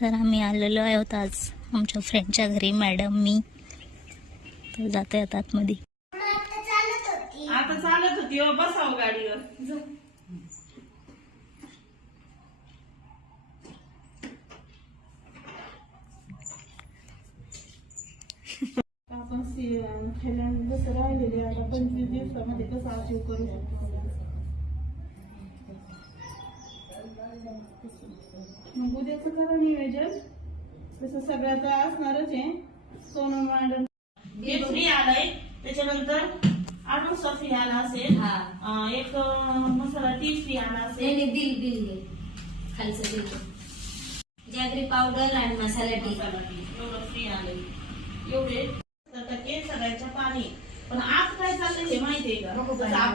तर आम्ही आलेलो आहोत आज आमच्या फ्रेंडच्या घरी, मॅडम मी. तर जाते आता आतमध्ये. आता चालत होती हो, बसाव गाडीवर. आपण थायलंड जसं राहिलेले आता 25 दिवसामध्ये कसं अचीव करू शकतो. मग उद्याचं करा नियोजन. तसं सगळ्यात असणारच आहे. सोनम मॅडम हे फ्री आलंय, त्याच्यानंतर आडूसा फ्री आला असेल, एक मसाला टी फ्री आला असेल. बिल खालचं बिल, जॅगरी पावडर आणि मसाला टी एवढं फ्री आलंय. एवढे 70% सगळ्यांच्या पाणी. पण आज काय चाललंय हे माहितीये का?